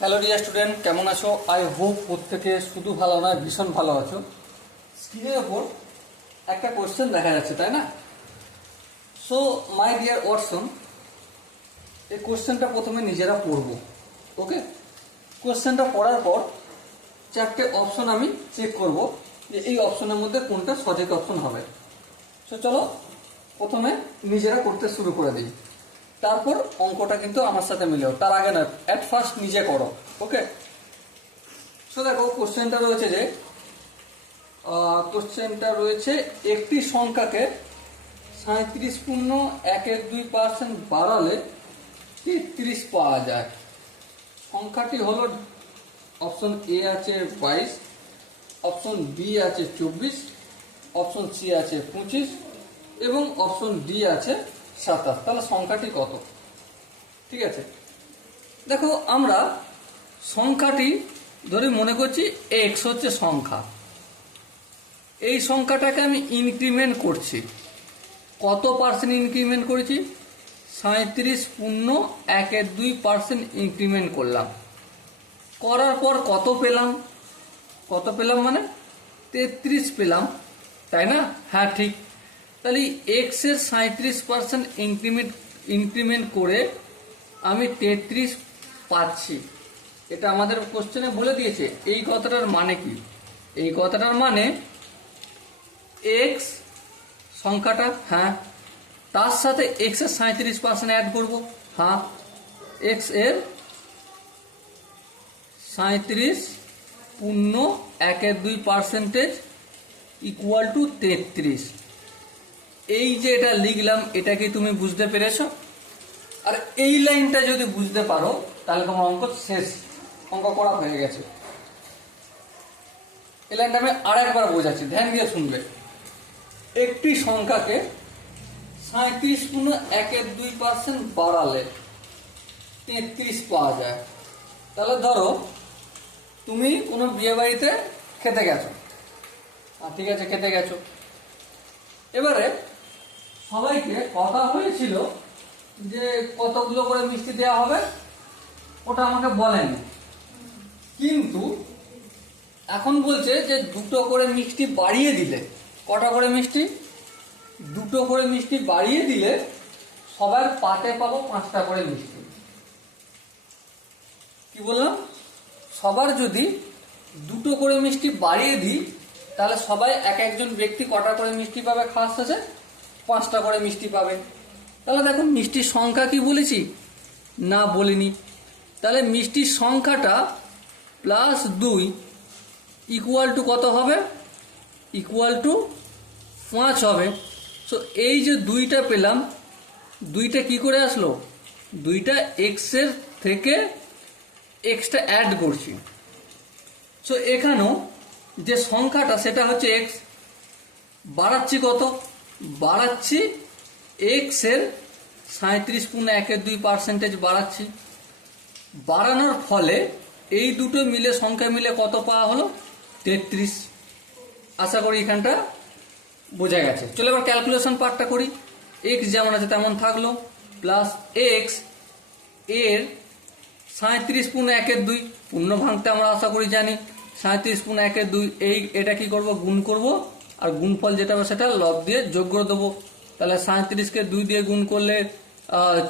Hello dear student, কেমন আছো? I hope প্রত্যেকে শুধু ভালো নয়, ভীষণ ভালো আছো। স্ক্রিনের ওপর একটা কোশ্চেন দেখা যাচ্ছে, তাই না? সো মাই ডিয়ার ওয়াটসন, এই কোশ্চেনটা প্রথমে নিজেরা পড়বো। ওকে, কোশ্চেনটা পড়ার পর চারটে অপশন আমি চেক করব যে এই অপশনের মধ্যে কোনটা সঠিক অপশন হবে। সো চলো প্রথমে নিজেরা করতে শুরু করে দিই, তারপর অঙ্কটা কিন্তু আমার সাথে মিলেও, তার আগে না, অ্যাট ফার্স্ট নিজে করো। ওকে, সো দেখো কোশ্চেনটা রয়েছে যে একটি সংখ্যাকে 37.112% বাড়ালে 33 পাওয়া যায়। সংখ্যাটি হলো, অপশন এ আছে 22, অপশন বি আছে 24, অপশন সি আছে 25 এবং অপশন ডি আছে 27। তাহলে সংখ্যাটি কত? ঠিক আছে, দেখো আমরা সংখ্যাটি ধরে মনে করছি এক্স হচ্ছে সংখ্যা। এই সংখ্যাটাকে আমি ইনক্রিমেন্ট করছি। কত পার্সেন্ট ইনক্রিমেন্ট করেছি? 37.112% ইনক্রিমেন্ট করলাম। করার পর কত পেলাম? কত পেলাম মানে 33 পেলাম, তাই না? হ্যাঁ ঠিক। তাহলে এক্স এর 37% ইনক্রিমেন্ট করে আমি 33 পাচ্ছি। এটা আমাদের কোশ্চেনে বলে দিয়েছে। এই কথাটার মানে কি? এই কথাটার মানে এক্স সংখ্যাটা, হ্যাঁ, তার সাথে এক্স এর 37% অ্যাড করবো, হ্যাঁ, এক্স এর 37.112% ইকুয়াল টু 33। এই যে এটা লিখলাম, এটা কি তুমি বুঝতে পেরেছো? আর এই লাইনটা যদি বুঝতে পারো তাহলে তোমার অঙ্ক শেষ, অঙ্ক করা হয়ে গেছে। এই লাইনটা আমি আরেকবার বোঝাচ্ছি, ধ্যান দিয়ে শুনবে। একটি সংখ্যাকে 37.112% বাড়ালে 33 পাওয়া যায়। তাহলে ধরো তুমি কোনো বিয়ে বাড়িতে খেতে গেছো, ঠিক আছে, খেতে গেছো। এবারে সবাইকে কথা হয়েছিল যে কতগুলো করে মিষ্টি দেওয়া হবে, ওটা আমাকে বলেনি, কিন্তু এখন বলছে যে 2টো করে মিষ্টি বাড়িয়ে দিলে, কটা করে মিষ্টি? 2টো করে মিষ্টি বাড়িয়ে দিলে সবার পাতে পাবো 5টা করে মিষ্টি। কি বললাম? সবার যদি 2টো করে মিষ্টি বাড়িয়ে দিই তাহলে সবাই একজন ব্যক্তি কটা করে মিষ্টি পাবে? খাওয়ার শেষে 5টা করে মিষ্টি পাবে। তাহলে দেখো মিষ্টির সংখ্যা কি বলেছি? না বলিনি। তাহলে মিষ্টির সংখ্যাটা প্লাস 2 ইকুয়াল টু কত হবে? ইকুয়াল টু 5 হবে। সো এই যে 2টা পেলাম, 2টা কি করে আসলো? 2টা এক্স এর থেকে এক্সটা অ্যাড করছি। সো এখানেও যে সংখ্যাটা সেটা হচ্ছে এক্স। বাড়াচ্ছি কত? বাড়াচ্ছি এক্স এর 37.112% বাড়াচ্ছি। বাড়ানোর ফলে এই দুটো মিলে, সংখ্যা মিলে কত পাওয়া হলো? 33। আশা করি এখানটা বোঝা গেছে। চলো এবার ক্যালকুলেশন পার্টটা করি। এক্স যেমন আছে তেমন থাকলো, প্লাস এক্স এর 37.112 পূর্ণ ভাঙতে আমরা আশা করি জানি 37.112। এটা কি করব? গুণ করব, আর গুণফল যেটা হবে সেটা লব দিয়ে যোগ করে দেবো। তাহলে 37কে 2 দিয়ে গুণ করলে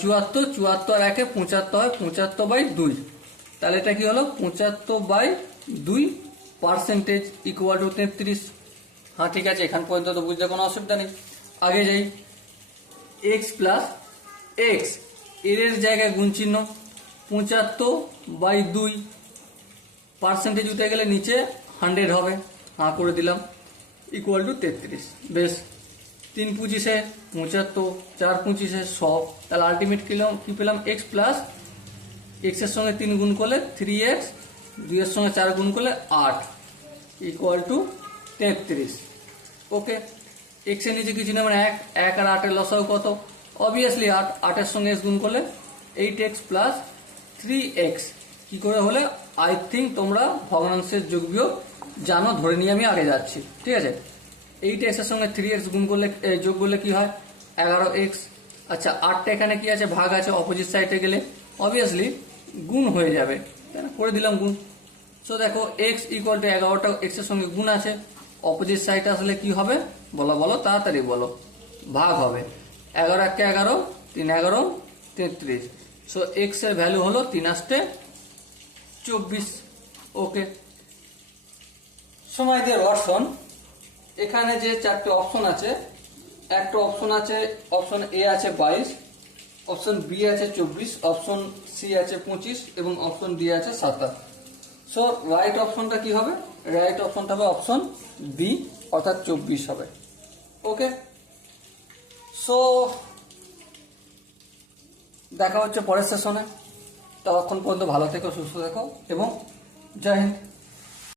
74, 74 আর 1 75 হয়, 75/2। তাহলে এটা কি হলো? 75/2% ইকুয়াল টু 33। হ্যাঁ ঠিক আছে, এখান পর্যন্ত তো বুঝতে কোনো অসুবিধা নেই। আগে যাই, এক্স প্লাস এক্স এর জায়গায় গুণ চিহ্ন, 75/2 উঠে গেলে নিচে 100 হবে, হ্যাঁ করে দিলাম, ইকুয়াল টু 33। বেশ, 3 পঁচিশে 75, 4 পঁচিশে 100। তাহলে আলটিমেট কি পেলাম? এক্স প্লাস এক্স এর সঙ্গে 3 গুণ করলে 3x, 2 এর সঙ্গে 4 গুণ করলে 8 ইকুয়াল টু 33। ওকে, এক্স এর নিচে কিছু নেই, মানে 1 আর 8 এর লসাগু কত? অবভিয়াসলি 8। 8 এর সঙ্গে গুণ করলে 8x প্লাস 3x কি করে হলে? আই থিঙ্ক তোমরা ভগ্নাংশের যোগ বিয়োগ জানো, ধরে নিয়ে আমি আগে যাচ্ছি। ঠিক আছে, 8x এর সঙ্গে 3x গুণ করলে, যোগ করলে কি হয়? 11x। আচ্ছা, 8টা এখানে কি আছে? ভাগ আছে, অপোজিট সাইডে গেলে অবভিয়াসলি গুণ হয়ে যাবে। করে দিলাম গুণ। সো দেখো এক্স ইকুয়াল টু 11টা এক্স এর সঙ্গে গুণ আছে, অপোজিট সাইড আসলে কি হবে বলো বলো, তাড়াতাড়ি বলো, ভাগ হবে। 11 একে 11, 3 11 33। সো এক্স এর ভ্যালু হলো 3 আসতে 24। ওকে, সময় দিয়ে রসন। এখানে যে চারটে অপশন আছে, একটা অপশন আছে, অপশন এ আছে 22, অপশন বি আছে 24, অপশন সি আছে 25 এবং অপশন ডি আছে 27। সো রাইট অপশনটা কি হবে? রাইট অপশনটা হবে অপশন বি, অর্থাৎ 24 হবে। ওকে, সো দেখা হচ্ছে পরের সেশনে। ততক্ষণ পর্যন্ত ভালো থেকো, সুস্থ থেকো এবং জয় হিন্দ।